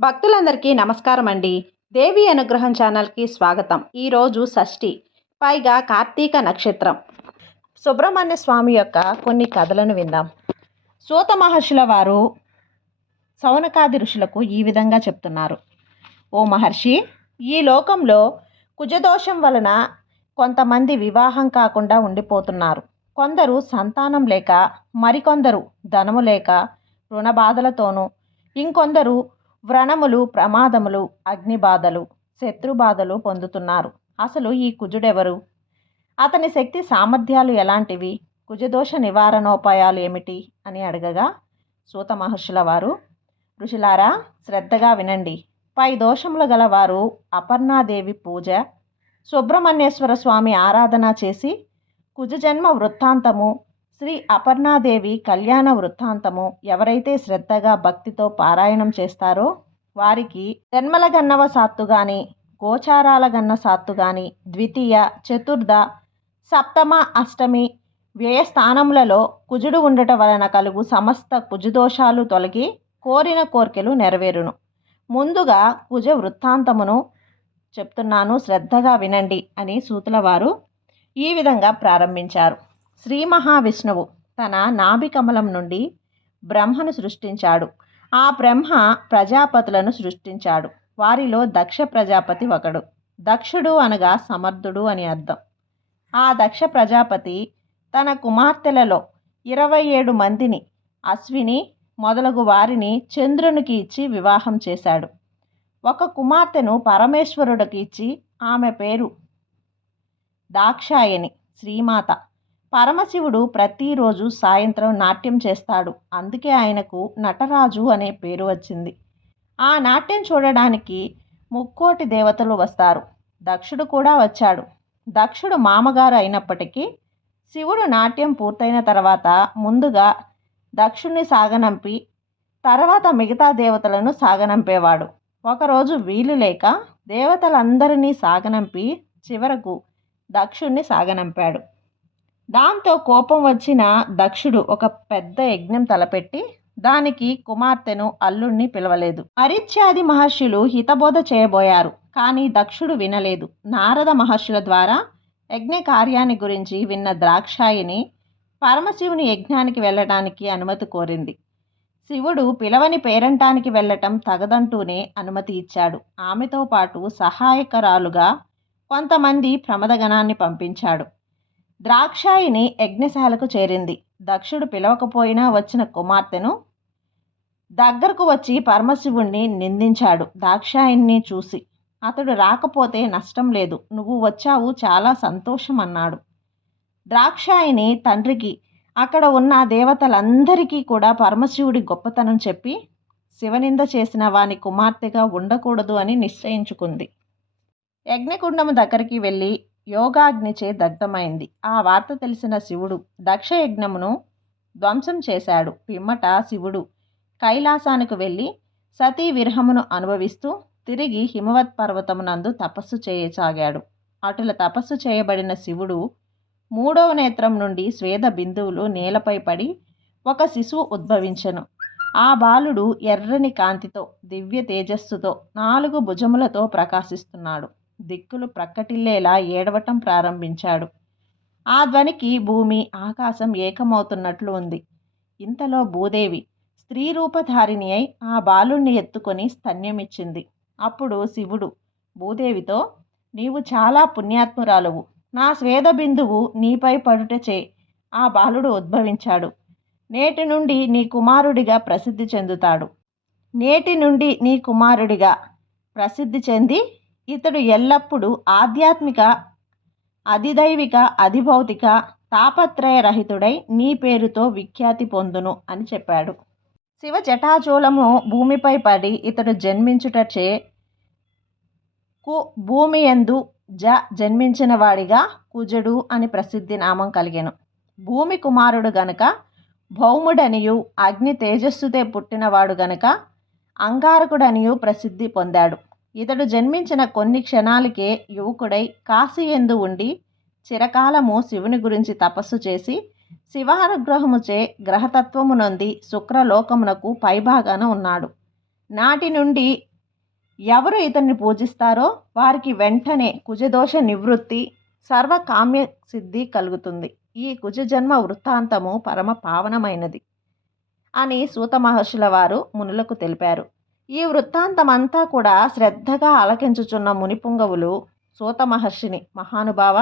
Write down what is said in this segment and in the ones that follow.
భక్తులందరికీ నమస్కారం అండి దేవి అనుగ్రహం ఛానల్కి స్వాగతం. ఈరోజు షష్ఠి పైగా కార్తీక నక్షత్రం. సుబ్రహ్మణ్య స్వామి యొక్క కొన్ని కథలను విందాం. సూత మహర్షుల వారు సౌనకాది ఋషులకు ఈ విధంగా చెప్తున్నారు. ఓ మహర్షి ఈ లోకంలో కుజదోషం వలన కొంతమంది వివాహం కాకుండా ఉండిపోతున్నారు. కొందరు సంతానం లేక మరికొందరు ధనము లేక రుణ బాధలతోనూ ఇంకొందరు వ్రణములు ప్రమాదములు అగ్నిబాధలు శత్రుబాధలు పొందుతున్నారు. అసలు ఈ కుజుడెవరు? అతని శక్తి సామర్థ్యాలు ఎలాంటివి? కుజదోష నివారణోపాయాలు ఏమిటి? అని అడగగా సూత మహర్షుల వారు ఋషులారా శ్రద్ధగా వినండి. పై దోషములు గలవారు అపర్ణాదేవి పూజ సుబ్రహ్మణ్యేశ్వర స్వామి ఆరాధన చేసి కుజజన్మ వృత్తాంతము శ్రీ అపర్ణాదేవి కళ్యాణ వృత్తాంతము ఎవరైతే శ్రద్ధగా భక్తితో పారాయణం చేస్తారో వారికి జన్మల గన్నవ సాత్తు కానీ గోచారాల గన్న సాత్తు కానీ ద్వితీయ చతుర్థ సప్తమ అష్టమి వ్యయస్థానములలో కుజుడు ఉండటం వలన కలుగు సమస్త కుజుదోషాలు తొలగి కోరిన కోర్కెలు నెరవేరును. ముందుగా కుజ వృత్తాంతమును చెప్తున్నాను శ్రద్ధగా వినండి అని సూతుల వారు ఈ విధంగా ప్రారంభించారు. శ్రీ మహావిష్ణువు తన నాభికమలం నుండి బ్రహ్మను సృష్టించాడు. ఆ బ్రహ్మ ప్రజాపతులను సృష్టించాడు. వారిలో దక్ష ప్రజాపతి ఒకడు. దక్షుడు అనగా సమర్థుడు అని అర్థం. ఆ దక్ష ప్రజాపతి తన కుమార్తెలలో ఇరవై ఏడు మందిని అశ్విని మొదలగు వారిని చంద్రునికి ఇచ్చి వివాహం చేశాడు. ఒక కుమార్తెను పరమేశ్వరుడికి ఇచ్చి ఆమె పేరు దాక్షాయని శ్రీమాత. పరమశివుడు ప్రతిరోజు సాయంత్రం నాట్యం చేస్తాడు. అందుకే ఆయనకు నటరాజు అనే పేరు వచ్చింది. ఆ నాట్యం చూడడానికి ముక్కోటి దేవతలు వస్తారు. దక్షుడు కూడా వచ్చాడు. దక్షుడు మామగారు అయినప్పటికీ శివుడు నాట్యం పూర్తయిన తర్వాత ముందుగా దక్షుణ్ణి సాగనంపి తర్వాత మిగతా దేవతలను సాగనంపేవాడు. ఒకరోజు వీలు లేక దేవతలందరినీ సాగనంపి చివరకు దక్షుణ్ణి సాగనంపాడు. దాంతో కోపం వచ్చిన దక్షుడు ఒక పెద్ద యజ్ఞం తలపెట్టి దానికి కుమార్తెను అల్లుణ్ణి పిలవలేదు. అరిత్యాది మహర్షులు హితబోధ చేయబోయారు కానీ దక్షుడు వినలేదు. నారద మహర్షుల ద్వారా యజ్ఞ కార్యాన్ని గురించి విన్న ద్రాక్షాయిని పరమశివుని యజ్ఞానికి వెళ్ళడానికి అనుమతి కోరింది. శివుడు పిలవని పేరంటానికి వెళ్ళటం తగదంటూనే అనుమతి ఇచ్చాడు. ఆమెతో పాటు సహాయకరాలుగా కొంతమంది ప్రమదగణాన్ని పంపించాడు. ద్రాక్షాయిని యజ్ఞశాలకు చేరింది. దక్షుడు పిలవకపోయినా వచ్చిన కుమార్తెను దగ్గరకు వచ్చి పరమశివుణ్ణి నిందించాడు. దాక్షాయిని చూసి అతడు రాకపోతే నష్టం లేదు. నువ్వు వచ్చావు చాలా సంతోషం అన్నాడు. ద్రాక్షాయిని తండ్రికి అక్కడ ఉన్న దేవతలందరికీ కూడా పరమశివుడి గొప్పతనం చెప్పి శివనింద చేసిన వాని కుమార్తెగా ఉండకూడదు అని నిశ్చయించుకుంది. యజ్ఞకుండము దగ్గరికి వెళ్ళి యోగాగ్నిచే దగ్ధమైంది. ఆ వార్త తెలిసిన శివుడు దక్షయజ్ఞమును ధ్వంసం చేశాడు. పిమ్మట శివుడు కైలాసానికి వెళ్ళి సతీ విరహమును అనుభవిస్తూ తిరిగి హిమవత్ పర్వతమునందు తపస్సు చేయసాగాడు. అటుల తపస్సు చేయబడిన శివుడు మూడవ నేత్రం నుండి స్వేద బిందువులు నేలపై పడి ఒక శిశువు ఉద్భవించను. ఆ బాలుడు ఎర్రని కాంతితో దివ్య తేజస్సుతో నాలుగు భుజములతో ప్రకాశిస్తున్నాడు. దిక్కులు ప్రక్కటిల్లేలా ఏడవటం ప్రారంభించాడు. ఆ ధ్వనికి భూమి ఆకాశం ఏకమవుతున్నట్లు ఉంది. ఇంతలో భూదేవి స్త్రీ రూపధారిణి అయి ఆ బాలుణ్ణి ఎత్తుకొని స్తన్యమిచ్చింది. అప్పుడు శివుడు భూదేవితో నీవు చాలా పుణ్యాత్మురాలువు. నా స్వేద బిందువు నీపై పడుటచే ఆ బాలుడు ఉద్భవించాడు. నేటి నుండి నీ కుమారుడిగా ప్రసిద్ధి చెందుతాడు. నేటి నుండి నీ కుమారుడిగా ప్రసిద్ధి చెంది ఇతడు ఎల్లప్పుడూ ఆధ్యాత్మిక అధిదైవిక అధిభౌతిక తాపత్రయరహితుడై నీ పేరుతో విఖ్యాతి పొందును అని చెప్పాడు. శివ జటాచూలము భూమిపై పడి ఇతడు జన్మించుటచే కు భూమి ఎందు జ జన్మించిన వాడిగా కుజుడు అని ప్రసిద్ధి నామం కలిగెను. భూమి కుమారుడు గనుక భౌముడనియు అగ్ని తేజస్సుతే పుట్టినవాడు గనక అంగారకుడనియు ప్రసిద్ధి పొందాడు. ఇతడు జన్మించిన కొన్ని క్షణాలకే యువకుడై కాశీ ఎందు ఉండి చిరకాలము శివుని గురించి తపస్సు చేసి శివానుగ్రహముచే గ్రహతత్వము నొంది శుక్రలోకమునకు పైభాగాన ఉన్నాడు. నాటి నుండి ఎవరు ఇతన్ని పూజిస్తారో వారికి వెంటనే కుజదోష నివృత్తి సర్వకామ్య సిద్ధి కలుగుతుంది. ఈ కుజజన్మ వృత్తాంతము పరమ పావనమైనది అని సూత మహర్షుల వారు మునులకు తెలిపారు. ఈ వృత్తాంతమంతా కూడా శ్రద్ధగా ఆలకించుచున్న మునిపుంగవులు సూత మహర్షిని. మహానుభావ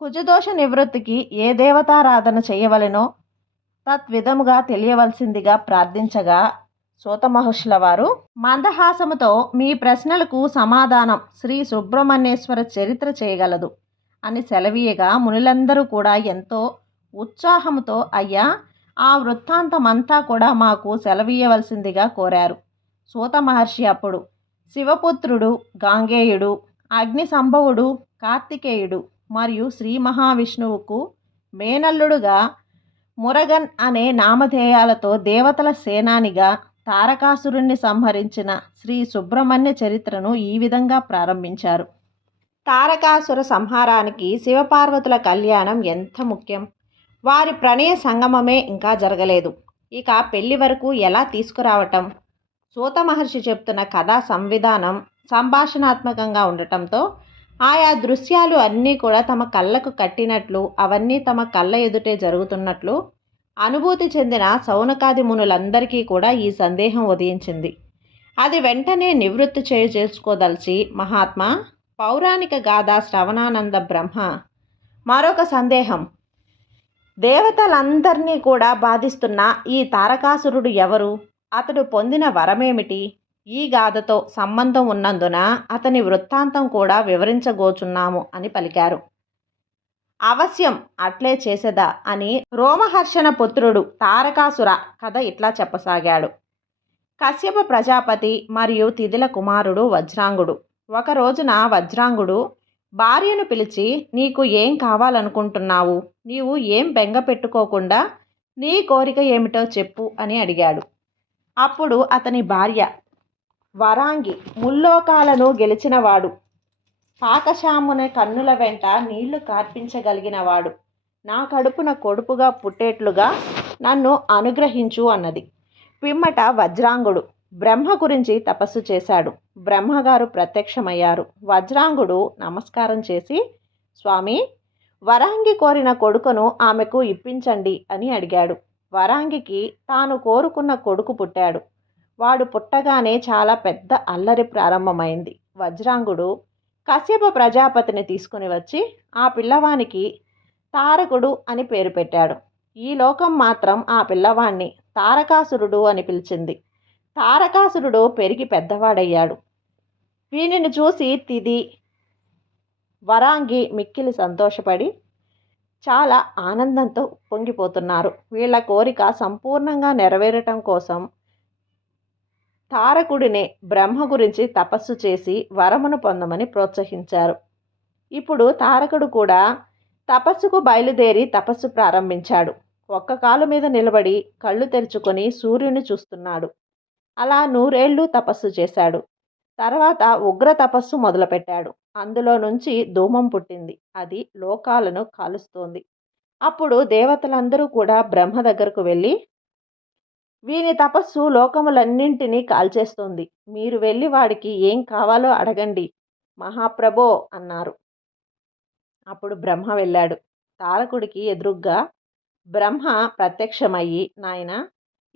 కుజదోష నివృత్తికి ఏ దేవతారాధన చేయవలెనో తత్విధముగా తెలియవలసిందిగా ప్రార్థించగా సూత మహర్షుల వారు మందహాసముతో మీ ప్రశ్నలకు సమాధానం శ్రీ సుబ్రహ్మణ్యేశ్వర చరిత్ర చేయగలదు అని సెలవీయగా మునులందరూ కూడా ఎంతో ఉత్సాహంతో అయ్యా ఆ వృత్తాంతమంతా కూడా మాకు సెలవీయవలసిందిగా కోరారు. సూత మహర్షి అప్పుడు శివపుత్రుడు గాంగేయుడు అగ్ని సంభవుడు కార్తికేయుడు మరియు శ్రీ మహావిష్ణువుకు మేనల్లుడుగా మురగన్ అనే నామధేయాలతో దేవతల సేనానిగా తారకాసురుణ్ణి సంహరించిన శ్రీ సుబ్రహ్మణ్య చరిత్రను ఈ విధంగా ప్రారంభించారు. తారకాసుర సంహారానికి శివపార్వతుల కళ్యాణం ఎంత ముఖ్యం? వారి ప్రణయ సంగమమే ఇంకా జరగలేదు. ఇక పెళ్ళి వరకు ఎలా తీసుకురావటం? సూత మహర్షి చెప్తున్న కథా సంవిధానం సంభాషణాత్మకంగా ఉండటంతో ఆయా దృశ్యాలు అన్నీ కూడా తమ కళ్ళకు కట్టినట్లు అవన్నీ తమ కళ్ళ ఎదుటే జరుగుతున్నట్లు అనుభూతి చెందిన సౌనకాది మునులందరికీ కూడా ఈ సందేహం ఉదయించింది. అది వెంటనే నివృత్తి చేయ చేసుకోదలిచి మహాత్మా పౌరాణిక గాథ శ్రవణానంద బ్రహ్మ మరొక సందేహం. దేవతలందరినీ కూడా బాధిస్తున్న ఈ తారకాసురుడు ఎవరు? అతడు పొందిన వరమేమిటి? ఈ గాథతో సంబంధం ఉన్నందున అతని వృత్తాంతం కూడా వివరించగోచున్నాము అని పలికారు. అవశ్యం అట్లే చేసేదా అని రోమహర్షణ పుత్రుడు తారకాసుర కథ ఇట్లా చెప్పసాగాడు. కశ్యప ప్రజాపతి మరియు తిథిల కుమారుడు వజ్రాంగుడు. ఒక రోజున వజ్రాంగుడు భార్యను పిలిచి నీకు ఏం కావాలనుకుంటున్నావు? నీవు ఏం బెంగ పెట్టుకోకుండా నీ కోరిక ఏమిటో చెప్పు అని అడిగాడు. అప్పుడు అతని భార్య వరాంగి ముల్లోకాలను గెలిచినవాడు. పాకశామున కన్నుల వెంట నీళ్ళు కార్పించగలిగినవాడు. నా కడుపున కొడుపుగా పుట్టేట్లుగా నన్ను అనుగ్రహించు అన్నది. పిమ్మట వజ్రాంగుడు బ్రహ్మ గురించి తపస్సు చేశాడు. బ్రహ్మగారు ప్రత్యక్షమయ్యారు. వజ్రాంగుడు నమస్కారం చేసి స్వామి వరాంగి కోరిన కొడుకును ఆమెకు ఇప్పించండి అని అడిగాడు. వరాంగికి తాను కోరుకున్న కొడుకు పుట్టాడు. వాడు పుట్టగానే చాలా పెద్ద అల్లరి ప్రారంభమైంది. వజ్రాంగుడు కశ్యప ప్రజాపతిని తీసుకుని వచ్చి ఆ పిల్లవానికి తారకుడు అని పేరు పెట్టాడు. ఈ లోకం మాత్రం ఆ పిల్లవాణ్ణి తారకాసురుడు అని పిలిచింది. తారకాసురుడు పెరిగి పెద్దవాడయ్యాడు. వీనిని చూసి తిది. వరాంగి మిక్కిలి సంతోషపడి చాలా ఆనందంతో పొంగిపోతున్నారు. వీళ్ళ కోరిక సంపూర్ణంగా నెరవేరటం కోసం తారకుడిని బ్రహ్మ గురించి తపస్సు చేసి వరమును పొందమని ప్రోత్సహించారు. ఇప్పుడు తారకుడు కూడా తపస్సుకు బయలుదేరి తపస్సు ప్రారంభించాడు. ఒక్క కాలు మీద నిలబడి కళ్ళు తెరుచుకొని సూర్యుని చూస్తున్నాడు. అలా నూరేళ్ళు తపస్సు చేశాడు. తర్వాత ఉగ్ర తపస్సు మొదలుపెట్టాడు. అందులో నుంచి ధూమం పుట్టింది. అది లోకాలను కాలుస్తోంది. అప్పుడు దేవతలందరూ కూడా బ్రహ్మ దగ్గరకు వెళ్ళి వీని తపస్సు లోకములన్నింటినీ కాల్చేస్తోంది. మీరు వెళ్ళి వాడికి ఏం కావాలో అడగండి. మహాప్రభో అన్నారు. అప్పుడు బ్రహ్మ వెళ్ళాడు. తారకుడికి ఎదురుగ్గా బ్రహ్మ ప్రత్యక్షమయ్యి నాయన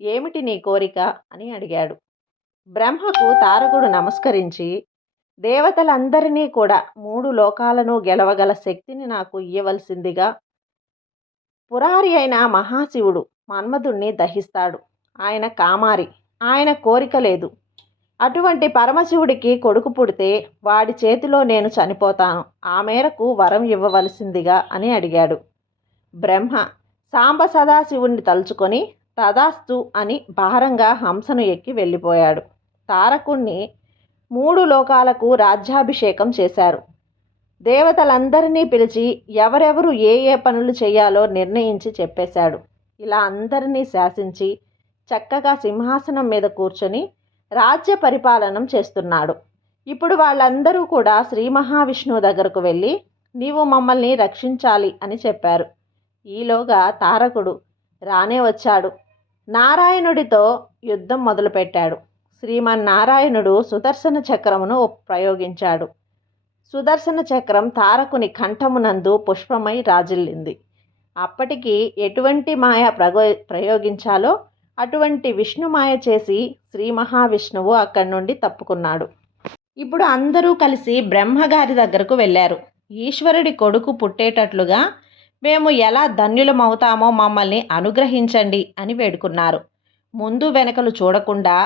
ఏమిటి నీ కోరిక? అని అడిగాడు. బ్రహ్మకు తారకుడు నమస్కరించి దేవతలందరినీ కూడా మూడు లోకాలను గెలవగల శక్తిని నాకు ఇయ్యవలసిందిగా పురారి అయిన మహాశివుడు మన్మధుణ్ణి దహిస్తాడు. ఆయన కామారి ఆయన కోరిక లేదు. అటువంటి పరమశివుడికి కొడుకు పుడితే వాడి చేతిలో నేను చనిపోతాను. ఆ మేరకు వరం ఇవ్వవలసిందిగా అని అడిగాడు. బ్రహ్మ సాంబ సదాశివుణ్ణి తలుచుకొని తదాస్తు అని భారంగా హంసను ఎక్కి వెళ్ళిపోయాడు. తారకుణ్ణి మూడు లోకాలకు రాజ్యాభిషేకం చేశారు. దేవతలందరినీ పిలిచి ఎవరెవరు ఏ ఏ పనులు చేయాలో నిర్ణయించి చెప్పేశాడు. ఇలా అందరినీ శాసించి చక్కగా సింహాసనం మీద కూర్చొని రాజ్య పరిపాలనం చేస్తున్నాడు. ఇప్పుడు వాళ్ళందరూ కూడా శ్రీ మహావిష్ణువు దగ్గరకు వెళ్ళి నీవు మమ్మల్ని రక్షించాలి అని చెప్పారు. ఈలోగా తారకుడు రానే వచ్చాడు. నారాయణుడితో యుద్ధం మొదలుపెట్టాడు. శ్రీమన్నారాయణుడు సుదర్శన చక్రమును ప్రయోగించాడు. సుదర్శన చక్రం తారకుని కంఠమునందు పుష్పమై రాజిల్లింది. అప్పటికి ఎటువంటి మాయ ప్రగో ప్రయోగించాలో అటువంటి విష్ణుమాయ చేసి శ్రీ మహావిష్ణువు అక్కడి నుండి తప్పుకున్నాడు. ఇప్పుడు అందరూ కలిసి బ్రహ్మగారి దగ్గరకు వెళ్ళారు. ఈశ్వరుడి కొడుకు పుట్టేటట్లుగా మేము ఎలా ధన్యులమవుతామో మమ్మల్ని అనుగ్రహించండి అని వేడుకున్నారు. ముందు వెనకలు చూడకుండా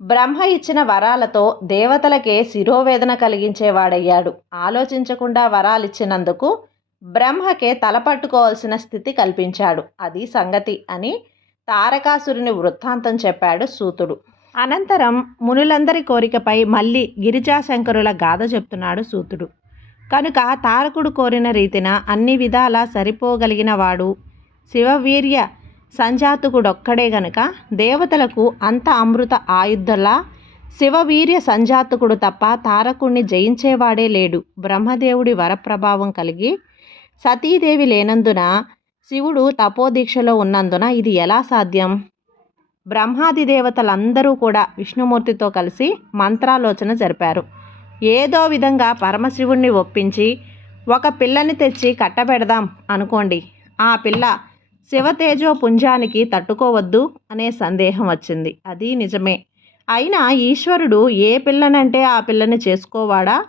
బ్రహ్మ ఇచ్చిన వరాలతో దేవతలకే శిరోవేదన కలిగించేవాడయ్యాడు. ఆలోచించకుండా వరాలిచ్చినందుకు బ్రహ్మకే తలపట్టుకోవాల్సిన స్థితి కల్పించాడు. అది సంగతి అని తారకాసురుని వృత్తాంతం చెప్పాడు సూతుడు. అనంతరం మునులందరి కోరికపై మళ్ళీ గిరిజాశంకరుల గాథ చెప్తున్నాడు సూతుడు. కనుక తారకుడు కోరిన రీతిన అన్ని విధాలా సరిపోగలిగిన వాడు శివవీర్య సంజాతకుడొక్కడే గనుక దేవతలకు అంత అమృత ఆయుద్ధలా శివవీర్య సంజాతకుడు తప్ప తారకుణ్ణి జయించేవాడే లేడు. బ్రహ్మదేవుడి వరప్రభావం కలిగి సతీదేవి లేనందున శివుడు తపోదీక్షలో ఉన్నందున ఇది ఎలా సాధ్యం? బ్రహ్మాది దేవతలందరూ కూడా విష్ణుమూర్తితో కలిసి మంత్రాలోచన జరిపారు. ఏదో విధంగా పరమశివుణ్ణి ఒప్పించి ఒక పిల్లని తెచ్చి కట్టబెడదాం అనుకోండి. ఆ పిల్ల శివతేజో పుంజానికి తట్టుకోవద్దు అనే సందేహం వచ్చింది. అది నిజమే. అయినా ఈశ్వరుడు ఏ పిల్లనంటే ఆ పిల్లని చేసుకోవాడా?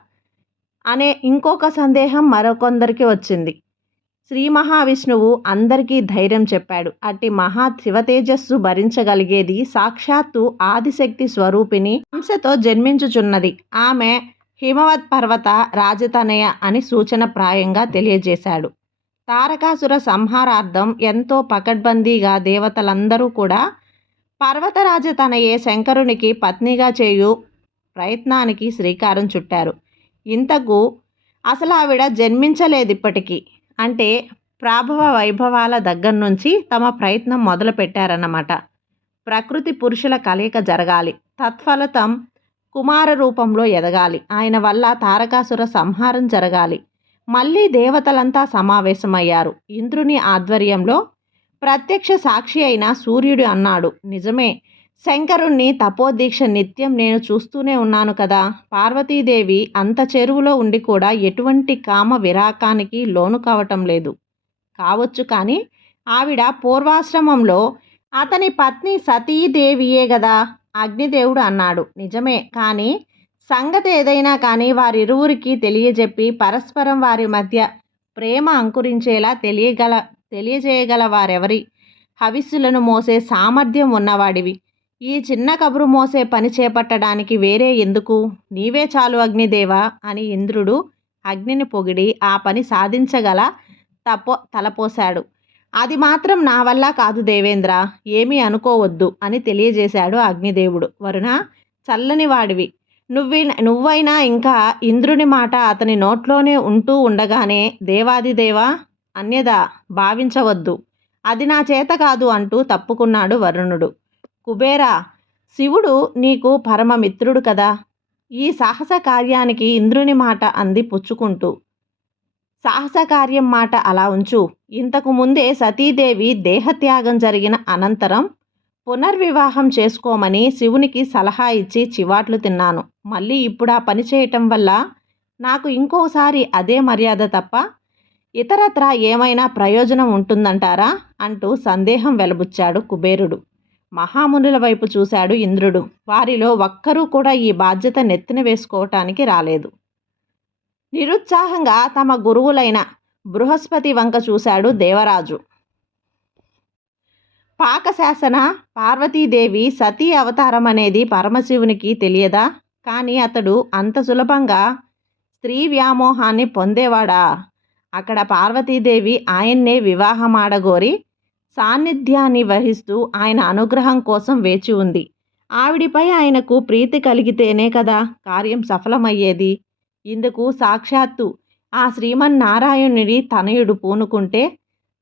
అనే ఇంకొక సందేహం మరొకొందరికి వచ్చింది. శ్రీ మహావిష్ణువు అందరికీ ధైర్యం చెప్పాడు. అట్టి మహా శివతేజస్సు భరించగలిగేది సాక్షాత్తు ఆదిశక్తి స్వరూపిణి హంసతో జన్మించుచున్నది. ఆమె హిమవత్ పర్వత రాజతనయ అని సూచన ప్రాయంగా తెలియజేశాడు. తారకాసుర సంహారార్థం ఎంతో పకడ్బందీగా దేవతలందరూ కూడా పర్వతరాజతనయే శంకరునికి పత్నిగా చేయు ప్రయత్నానికి శ్రీకారం చుట్టారు. ఇంతకు అసలు ఆవిడ జన్మించలేదు ఇప్పటికీ అంటే ప్రాభవ వైభవాల దగ్గర నుంచి తమ ప్రయత్నం మొదలు పెట్టారన్నమాట ప్రకృతి పురుషుల కలయిక జరగాలి. తత్ఫలితం కుమార రూపంలో ఎదగాలి. ఆయన వల్ల తారకాసుర సంహారం జరగాలి. మళ్ళీ దేవతలంతా సమావేశమయ్యారు. ఇంద్రుని ఆధ్వర్యంలో ప్రత్యక్ష సాక్షి అయిన సూర్యుడు అన్నాడు నిజమే శంకరుణ్ణి తపోదీక్ష నిత్యం నేను చూస్తూనే ఉన్నాను కదా. పార్వతీదేవి అంత చెరువులో ఉండి కూడా ఎటువంటి కామ విరాకానికి లోను కావటం లేదు. కావచ్చు కానీ ఆవిడ పూర్వాశ్రమంలో అతని పత్ని సతీదేవియే కదా. అగ్నిదేవుడు అన్నాడు నిజమే కానీ సంగతి ఏదైనా కానీ వారిరువురికి తెలియజెప్పి పరస్పరం వారి మధ్య ప్రేమ అంకురించేలా తెలియగల తెలియజేయగల వారెవరి హవిస్సులను మోసే సామర్థ్యం ఉన్నవాడివి. ఈ చిన్న కబురు మోసే పని చేపట్టడానికి వేరే ఎందుకు? నీవే చాలు అగ్నిదేవా అని ఇంద్రుడు అగ్నిని పొగిడి ఆ పని సాధించగల తపో తలపోశాడు. అది మాత్రం నా వల్ల కాదు దేవేంద్ర ఏమీ అనుకోవద్దు అని తెలియజేశాడు అగ్నిదేవుడు. వరుణ చల్లని వాడివి. నువ్వి నువ్వైనా ఇంకా ఇంద్రుని మాట అతని నోట్లోనే ఉంటూ ఉండగానే దేవాదిదేవా అన్యదా భావించవద్దు. అది నా చేత కాదు అంటూ తప్పుకున్నాడు వరుణుడు. కుబేరా శివుడు నీకు పరమమిత్రుడు కదా. ఈ సాహస కార్యానికి ఇంద్రుని మాట అంది పుచ్చుకుంటూ. సాహస కార్యం మాట అలా ఉంచు. ఇంతకు ముందే సతీదేవి దేహత్యాగం జరిగిన అనంతరం పునర్వివాహం చేసుకోమని శివునికి సలహా ఇచ్చి చివాట్లు తిన్నాను. మళ్ళీ ఇప్పుడు ఆ పని చేయటం వల్ల నాకు ఇంకోసారి అదే మర్యాద తప్ప ఇతరత్ర ఏమైనా ప్రయోజనం ఉంటుందంటారా? అంటూ సందేహం వెలబుచ్చాడు కుబేరుడు. మహామునుల వైపు చూశాడు ఇంద్రుడు. వారిలో ఒక్కరూ కూడా ఈ బాధ్యత నెత్తిన వేసుకోవటానికి రాలేదు. నిరుత్సాహంగా తమ గురువులైన బృహస్పతి వంక చూశాడు దేవరాజు. పాకశాసన పార్వతీదేవి సతీ అవతారం అనేది పరమశివునికి తెలియదా? కానీ అతడు అంత సులభంగా స్త్రీ వ్యామోహాన్ని పొందేవాడా? అక్కడ పార్వతీదేవి ఆయన్నే వివాహమాడగోరి సాన్నిధ్యాన్ని వహిస్తూ ఆయన అనుగ్రహం కోసం వేచి ఉంది. ఆవిడిపై ఆయనకు ప్రీతి కలిగితేనే కదా కార్యం సఫలమయ్యేది. ఇందుకు సాక్షాత్తు ఆ శ్రీమన్నారాయణుడి తనయుడు పూనుకుంటే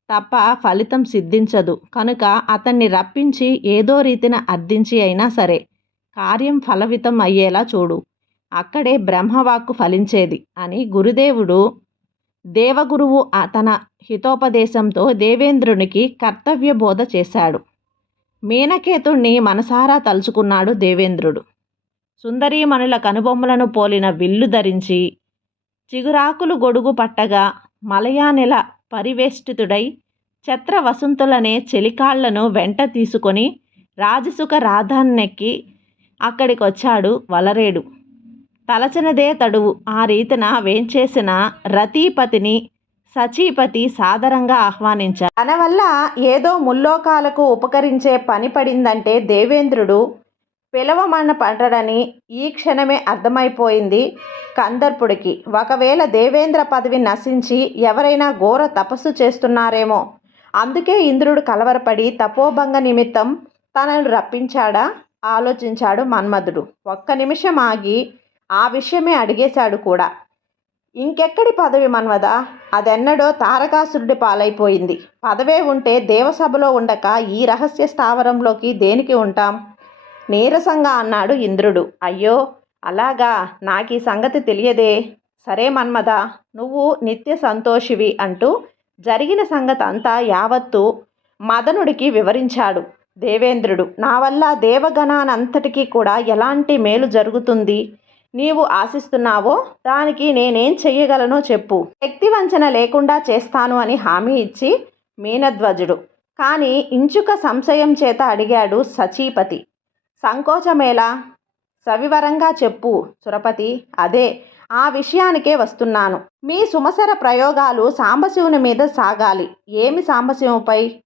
తప్ప ఫలితం సిద్ధించదు. కనుక అతన్ని రప్పించి ఏదో రీతిన అర్థించి అయినా సరే కార్యం ఫలవితం అయ్యేలా చూడు. అక్కడే బ్రహ్మవాక్కు ఫలించేది అని గురుదేవుడు దేవగురువు తన హితోపదేశంతో దేవేంద్రునికి కర్తవ్య బోధ చేశాడు. మీనకేతుణ్ణి మనసారా తలుచుకున్నాడు దేవేంద్రుడు. సుందరీమణుల కనుబొమ్మలను పోలిన విల్లు ధరించి చిగురాకులు గొడుగు పట్టగా మలయానెల పరివేష్టితుడై ఛత్ర వసంతులనే చెలికాళ్ళను వెంట తీసుకొని రాజసుఖ రాధాన్నెక్కి అక్కడికొచ్చాడు వలరేడు. తలచినదే తడువు. ఆ రీతిన వేంచేసిన రతీపతిని సచీపతి సాదరంగా ఆహ్వానించారు. తన వల్ల ఏదో ముల్లోకాలకు ఉపకరించే పని పడిందంటే దేవేంద్రుడు పిలవమన్న పడ్డడని ఈ క్షణమే అర్థమైపోయింది కందర్పుడికి. ఒకవేళ దేవేంద్ర పదవి నశించి ఎవరైనా ఘోర తపస్సు చేస్తున్నారేమో. అందుకే ఇంద్రుడు కలవరపడి తపోభంగ నిమిత్తం తనను రప్పించాడా? ఆలోచించాడు మన్మధుడు. ఒక్క నిమిషం ఆగి ఆ విషయమే అడిగేశాడు కూడా. ఇంకెక్కడి పదవి మన్మద అదెన్నడో తారకాసురుడి పాలైపోయింది. పదవే ఉంటే దేవసభలో ఉండక ఈ రహస్య స్థావరంలోకి దేనికి ఉంటాం? నీరసంగా అన్నాడు ఇంద్రుడు. అయ్యో అలాగా? నాకు ఈ సంగతి తెలియదే. సరే మన్మద నువ్వు నిత్య సంతోషివి అంటూ జరిగిన సంగతి అంతా యావత్తు మదనుడికి వివరించాడు దేవేంద్రుడు. నా వల్ల దేవగణానంతటికీ కూడా ఎలాంటి మేలు జరుగుతుంది? నీవు ఆశిస్తున్నావో? దానికి నేనేం చెయ్యగలనో చెప్పు. శక్తి వంచన లేకుండా చేస్తాను అని హామీ ఇచ్చి మీనధ్వజుడు. కానీ ఇంచుక సంశయం చేత అడిగాడు సచీపతి. సంకోచమేలా? సవివరంగా చెప్పు సురపతి. అదే ఆ విషయానికే వస్తున్నాను. మీ సుమసర ప్రయోగాలు సాంబశివుని మీద సాగాలి. ఏమి సాంబశివుపై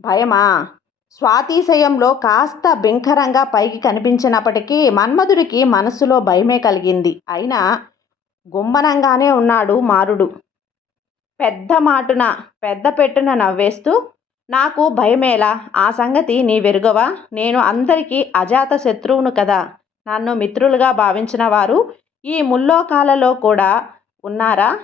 భయమా? స్వాతిశయంలో కాస్త బింకరంగా పైకి కనిపించినప్పటికీ మన్మధుడికి మనస్సులో భయమే కలిగింది. అయినా గుమ్మనంగానే ఉన్నాడు మారుడు. పెద్ద మాటున పెద్ద పెట్టున నవ్వేస్తూ నాకు భయమేలా? ఆ సంగతి నీ వెరుగవా? నేను అందరికీ అజాత శత్రువును కదా? నన్ను మిత్రులుగా భావించిన వారు ఈ ముల్లోకాలలో కూడా ఉన్నారా?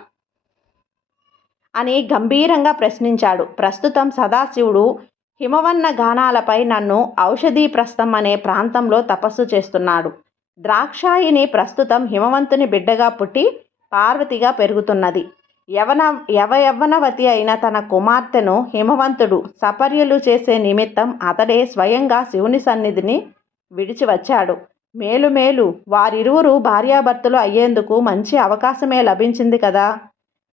అని గంభీరంగా ప్రశ్నించాడు. ప్రస్తుతం సదాశివుడు హిమవన్న గానాలపై నన్ను ఔషధీ ప్రస్థం అనే ప్రాంతంలో తపస్సు చేస్తున్నాడు. ద్రాక్షాయిని ప్రస్తుతం హిమవంతుని బిడ్డగా పుట్టి పార్వతిగా పెరుగుతున్నది. యవన యవ్వనవతి అయిన తన కుమార్తెను హిమవంతుడు సపర్యలు చేసే నిమిత్తం అతడే స్వయంగా శివుని సన్నిధిని విడిచి వచ్చాడు. మేలు మేలు వారిరువురు భార్యాభర్తలు అయ్యేందుకు మంచి అవకాశమే లభించింది కదా?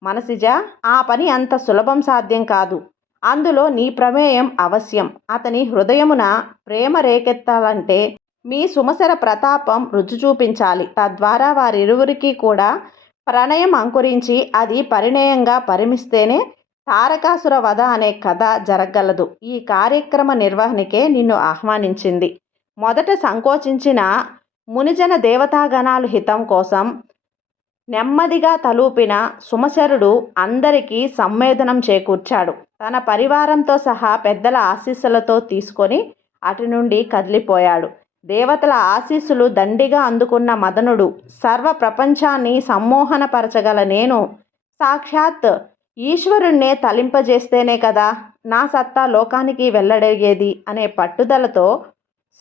మనసిజ ఆ పని అంత సులభం సాధ్యం కాదు. అందులో నీ ప్రమేయం అవశ్యం. అతని హృదయమున ప్రేమ రేకెత్తాలంటే మీ సుమసర ప్రతాపం రుచి చూపించాలి. తద్వారా వారిరువురికి కూడా ప్రణయం అంకురించి అది పరిణయంగా పరిమిస్తేనే తారకాసుర వధ అనే కథ జరగలదు. ఈ కార్యక్రమ నిర్వహణకే నిన్ను ఆహ్వానించింది. మొదట సంకోచించిన మునిజన దేవతాగణాలు హితం కోసం నెమ్మదిగా తలూపిన సుమశరుడు అందరికీ సంవేదనం చేకూర్చాడు. తన పరివారంతో సహా పెద్దల ఆశీస్సులతో తీసుకొని అటు నుండి కదిలిపోయాడు. దేవతల ఆశీస్సులు దండిగా అందుకున్న మదనుడు సర్వ ప్రపంచాన్ని సమ్మోహనపరచగల నేను. సాక్షాత్ ఈశ్వరుణ్ణే తలింపజేస్తేనే కదా నా సత్తా లోకానికి వెళ్ళడగేది అనే పట్టుదలతో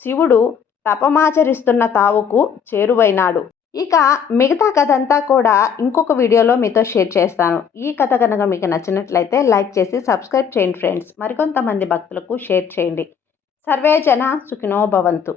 శివుడు తపమాచరిస్తున్న తావుకు చేరువైనాడు. ఇక మిగతా కథ అంతా కూడా ఇంకొక వీడియోలో మీతో షేర్ చేస్తాను. ఈ కథ కనుక మీకు నచ్చినట్లయితే లైక్ చేసి సబ్స్క్రైబ్ చేయండి ఫ్రెండ్స్. మరికొంతమంది భక్తులకు షేర్ చేయండి. సర్వే జన సుఖినో భవంతు.